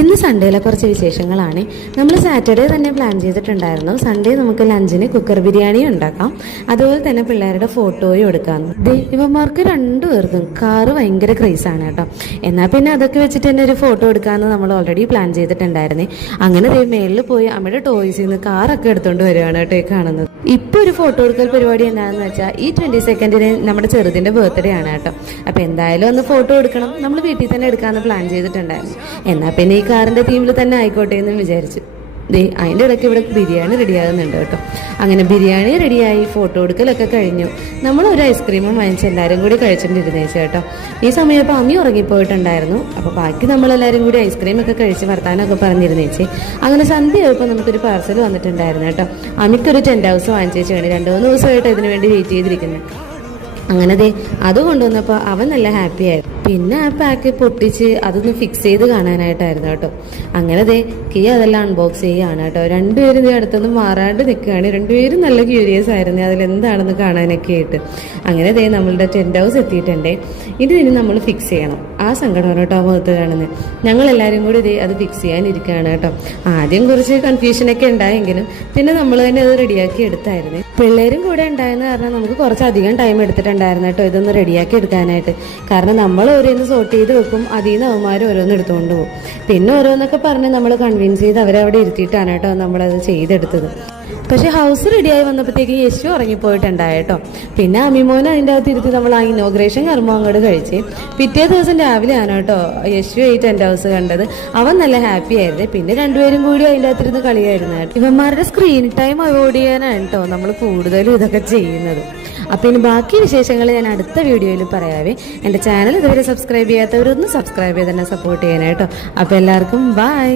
ഇന്ന് സൺഡേയിലെ കുറച്ച് വിശേഷങ്ങളാണ്. നമ്മൾ സാറ്റർഡേ തന്നെ പ്ലാൻ ചെയ്തിട്ടുണ്ടായിരുന്നു. സൺഡേ നമുക്ക് ലഞ്ചിന് കുക്കർ ബിരിയാണി ഉണ്ടാക്കാം, അതുപോലെ തന്നെ പിള്ളേരുടെ ഫോട്ടോയും എടുക്കാമെന്ന്. ഇവന്മാർക്ക് രണ്ടുപേർക്കും കാറ് ഭയങ്കര ക്രേസാണ് കേട്ടോ. എന്നാൽ പിന്നെ അതൊക്കെ വെച്ചിട്ട് തന്നെ ഒരു ഫോട്ടോ എടുക്കാമെന്ന് നമ്മൾ ഓൾറെഡി പ്ലാൻ ചെയ്തിട്ടുണ്ടായിരുന്നേ. അങ്ങനെ മേളിൽ പോയി അമ്മയുടെ ടോയ്സിൽ നിന്ന് കാറൊക്കെ എടുത്തുകൊണ്ട് വരികയാണ് കേട്ടോ ഈ കാണുന്നത്. ഇപ്പോൾ ഒരു ഫോട്ടോ എടുക്കൽ പരിപാടി എന്താണെന്ന് വെച്ചാൽ ഈ 22 നമ്മുടെ ചെറുതിൻ്റെ ബർത്ത്ഡേ ആണ് കേട്ടോ. അപ്പോൾ എന്തായാലും ഒന്ന് ഫോട്ടോ എടുക്കണം, നമ്മൾ വീട്ടിൽ തന്നെ എടുക്കാമെന്ന് പ്ലാൻ ചെയ്തിട്ടുണ്ടായിരുന്നു. എന്നാൽ പിന്നെ ഈ കാറിൻ്റെ തീമിൽ തന്നെ ആയിക്കോട്ടെ എന്ന് വിചാരിച്ചു. അതിൻ്റെ ഇടയ്ക്ക് ഇവിടെ ബിരിയാണി റെഡിയാകുന്നുണ്ട് കേട്ടോ. അങ്ങനെ ബിരിയാണി റെഡിയായി, ഫോട്ടോ എടുക്കലൊക്കെ കഴിഞ്ഞു. നമ്മൾ ഒരു ഐസ്ക്രീമും വാങ്ങിച്ച് എല്ലാവരും കൂടി കഴിച്ചിട്ടിരുന്നേച്ചു കേട്ടോ. ഈ സമയം ഇപ്പോൾ അമ്മി ഉറങ്ങിപ്പോയിട്ടുണ്ടായിരുന്നു. അപ്പോൾ ബാക്കി നമ്മളെല്ലാവരും കൂടി ഐസ്ക്രീമൊക്കെ കഴിച്ച് വർത്താനമൊക്കെ പറഞ്ഞിരുന്നേച്ചേ. അങ്ങനെ സന്ധ്യയായപ്പോൾ നമുക്കൊരു പാർസൽ വന്നിട്ടുണ്ടായിരുന്നു കേട്ടോ. അമ്മിക്കൊരു ടെൻ്റ് ഹൗസ് വാങ്ങിച്ചേച്ചാണ്. 2-3 ദിവസമായിട്ട് ഇതിനു വേണ്ടി വെയിറ്റ് ചെയ്തിരിക്കുന്നത്. അങ്ങനെ അത് കൊണ്ടുവന്നപ്പോൾ അവൻ നല്ല ഹാപ്പി ആയിരുന്നു. പിന്നെ ആ പാക്ക് പൊട്ടിച്ച് അതൊന്ന് ഫിക്സ് ചെയ്ത് കാണാനായിട്ടായിരുന്നു കേട്ടോ. അങ്ങനെ കീ അതെല്ലാം അൺബോക്സ് ചെയ്യുകയാണ് കേട്ടോ. രണ്ടുപേരും അടുത്തൊന്നും മാറാണ്ട് നിൽക്കുകയാണ്. രണ്ടുപേരും നല്ല ക്യൂരിയസ് ആയിരുന്നു അതിലെന്താണെന്ന് കാണാനൊക്കെ ആയിട്ട്. അങ്ങനെ നമ്മളുടെ ടെൻ്റ് ഹൗസ് എത്തിയിട്ടുണ്ടേ. ഇനി നമ്മൾ ഫിക്സ് ചെയ്യണം. ആ സങ്കടമാണ് കേട്ടോ മുഖത്ത് കാണുന്നത്. ഞങ്ങളെല്ലാവരും കൂടി അത് ഫിക്സ് ചെയ്യാനിരിക്കുകയാണ് കേട്ടോ. ആദ്യം കുറച്ച് കൺഫ്യൂഷനൊക്കെ ഉണ്ടായെങ്കിലും പിന്നെ നമ്മൾ തന്നെ അത് റെഡിയാക്കി എടുത്തായിരുന്നു. പിള്ളേരും കൂടെ ഉണ്ടായെന്ന് കാരണം നമുക്ക് കുറച്ചധികം ടൈം എടുത്തിട്ടുണ്ടായിരുന്നു കേട്ടോ ഇതൊന്ന് റെഡിയാക്കി എടുക്കാനായിട്ട്. കാരണം നമ്മൾ ഓരോന്ന് സോർട്ട് ചെയ്ത് വെക്കും, അതിൽ നിന്ന് അവന്മാർ ഓരോന്ന് എടുത്തുകൊണ്ട് പോകും. പിന്നെ ഓരോന്നൊക്കെ പറഞ്ഞ് നമ്മൾ കൺവിൻസ് ചെയ്ത് അവരെ അവിടെ ഇരുത്തിയിട്ടാണ് കേട്ടോ നമ്മളത് ചെയ്തെടുത്തത്. പക്ഷെ ഹൗസ് റെഡിയായി വന്നപ്പോഴത്തേക്ക് യശു ഉറങ്ങിപ്പോയിട്ടുണ്ടായി കേട്ടോ. പിന്നെ അമിമോനെ അതിൻ്റെ അകത്ത് ഇരുത്തി നമ്മൾ ആ ഇനോഗ്രേഷൻ കർമ്മം അങ്ങോട്ട് കഴിച്ച് പിറ്റേ ദിവസം രാവിലെയാണ് കേട്ടോ യശു ഈ ടെൻ്റ് ഹൗസ് കണ്ടത്. അവൻ നല്ല ഹാപ്പി ആയിരുന്നു. പിന്നെ രണ്ടുപേരും കൂടി അതിൻ്റെ അകത്തിരുന്ന് കളിയായിരുന്നു കേട്ടോ. ഇവന്മാരുടെ സ്ക്രീൻ ടൈം അവോയ്ഡ് ചെയ്യാനാണ് കേട്ടോ നമ്മൾ കൂടുതലും ഇതൊക്കെ ചെയ്യുന്നത്. അപ്പം ഇനി ബാക്കി വിശേഷങ്ങൾ ഞാൻ അടുത്ത വീഡിയോയിൽ പറയാവേ. എൻ്റെ ചാനൽ ഇതുവരെ സബ്സ്ക്രൈബ് ചെയ്യാത്തവരൊന്ന് സബ്സ്ക്രൈബ് ചെയ്ത് തന്നെ സപ്പോർട്ട് ചെയ്യാനായിട്ടോ. അപ്പോൾ എല്ലാവർക്കും ബൈ.